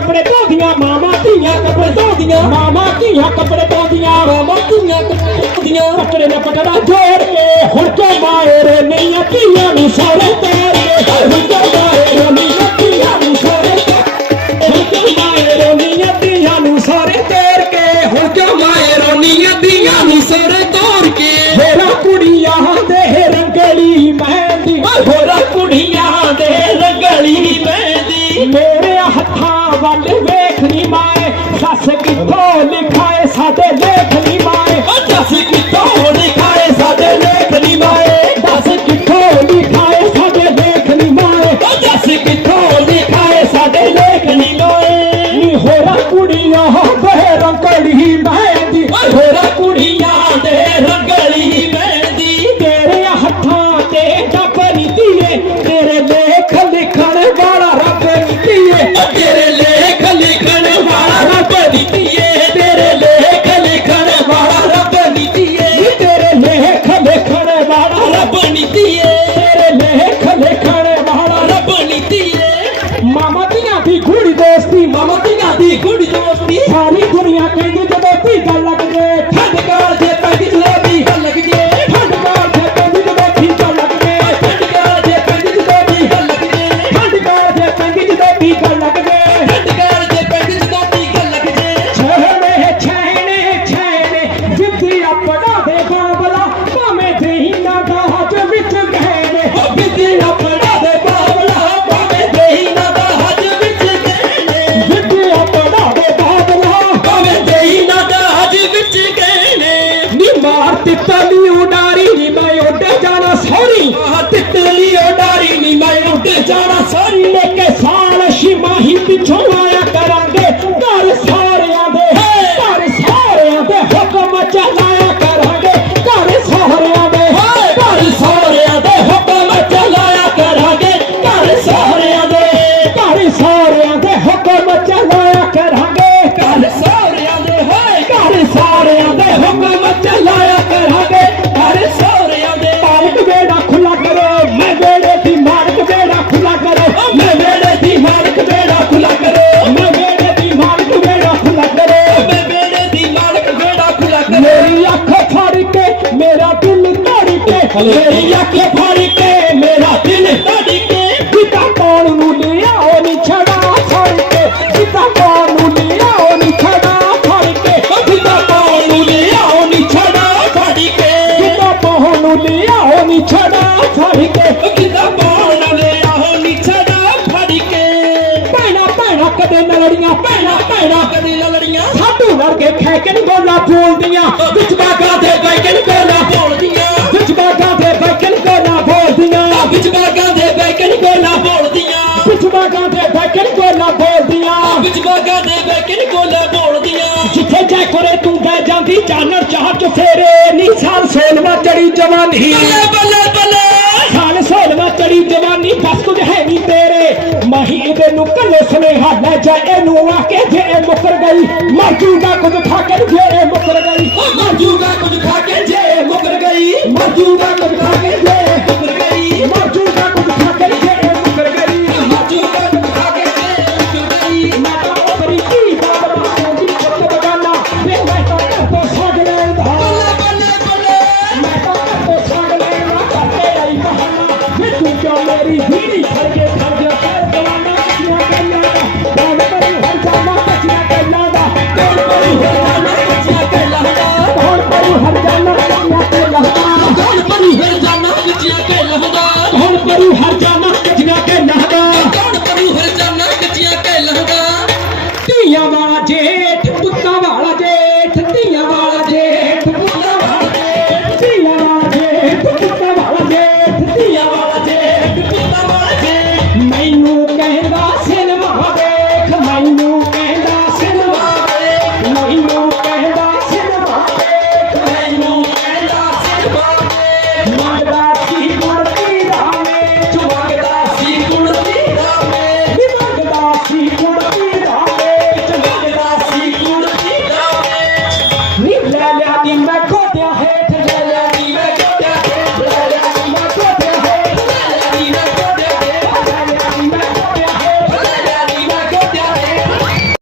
ਕੱਪੜੇ ਧੋਦੀਆਂ ਮਾਮਾ ਧੀਆਂ ਕੱਪੜੇ ਧੋਦੀਆਂ ਮਾਮਾ ਧੀਆਂ ਕੱਪੜੇ ਧੋਦੀਆਂ ਮਾਮਾ ਧੀਆਂ ਕੱਪੜੇ ਧੋਦੀਆਂ ਕੱਪੜੇ ਦਾ ਪਟੜਾ ਜੋੜ ਕੇ ਹੁਣ ਤੋਂ ਮਾਇਰੇ ਨਹੀਂ ਧੀਆਂ ਨੂੰ ਸਾਰੇ ਤੇਰ ਕੇ ਹੁਣ ਤੋਂ ਮਾਇਰੇ ਨਹੀਂ ਧੀਆਂ ਨੂੰ ਸਾਰੇ ਹੁਣ ਤੋਂ ਮਾਇਰੇ ਨਹੀਂ ਧੀਆਂ ਨੂੰ ਸਾਰੇ ਤੇਰ ਕੇ ਹੁਣ ਤੋਂ ਮਾਏ ਰੋਨੀਆਂ ਦੀਆਂ ਨੀ ਸਾਰੇ I'm living. मेरी अखी फाड़ के मेरा कदे न लड़ियाँ भैना भैना बोला बोलदियाँ विच ਜਾਂਦੀ ਚਾਨਣ ਚਾਹ ਚ ਫੇਰੇ ਨੀ। ਸਾਲ ਸੋਲਵਾ ਚੜੀ ਜਵਾਨੀ। ਬੱਲੇ ਬੱਲੇ ਬੱਲੇ। ਸਾਲ ਸੋਲਵਾ ਚੜੀ ਜਵਾਨੀ ਬਸ ਕੁਝ ਹੈ ਨਹੀਂ ਤੇਰੇ। ਮਹੀ ਇਹਦੇ ਨੂੰ ਕੱਲੇ ਸੁਨੇਹਾ ਲੈ ਜਾ ਇਹਨੂੰ ਆ ਕੇ ਜੇ ਇਹ ਮੁਕਰ ਗਈ। ਮਰ ਜੂਗਾ ਕੁਝ ਖਾ ਕੇ ਜੇ ਇਹ ਮੁਕਰ ਗਈ। ਮਰ ਜੂਗਾ ਕੁਝ मेरी हिड़ी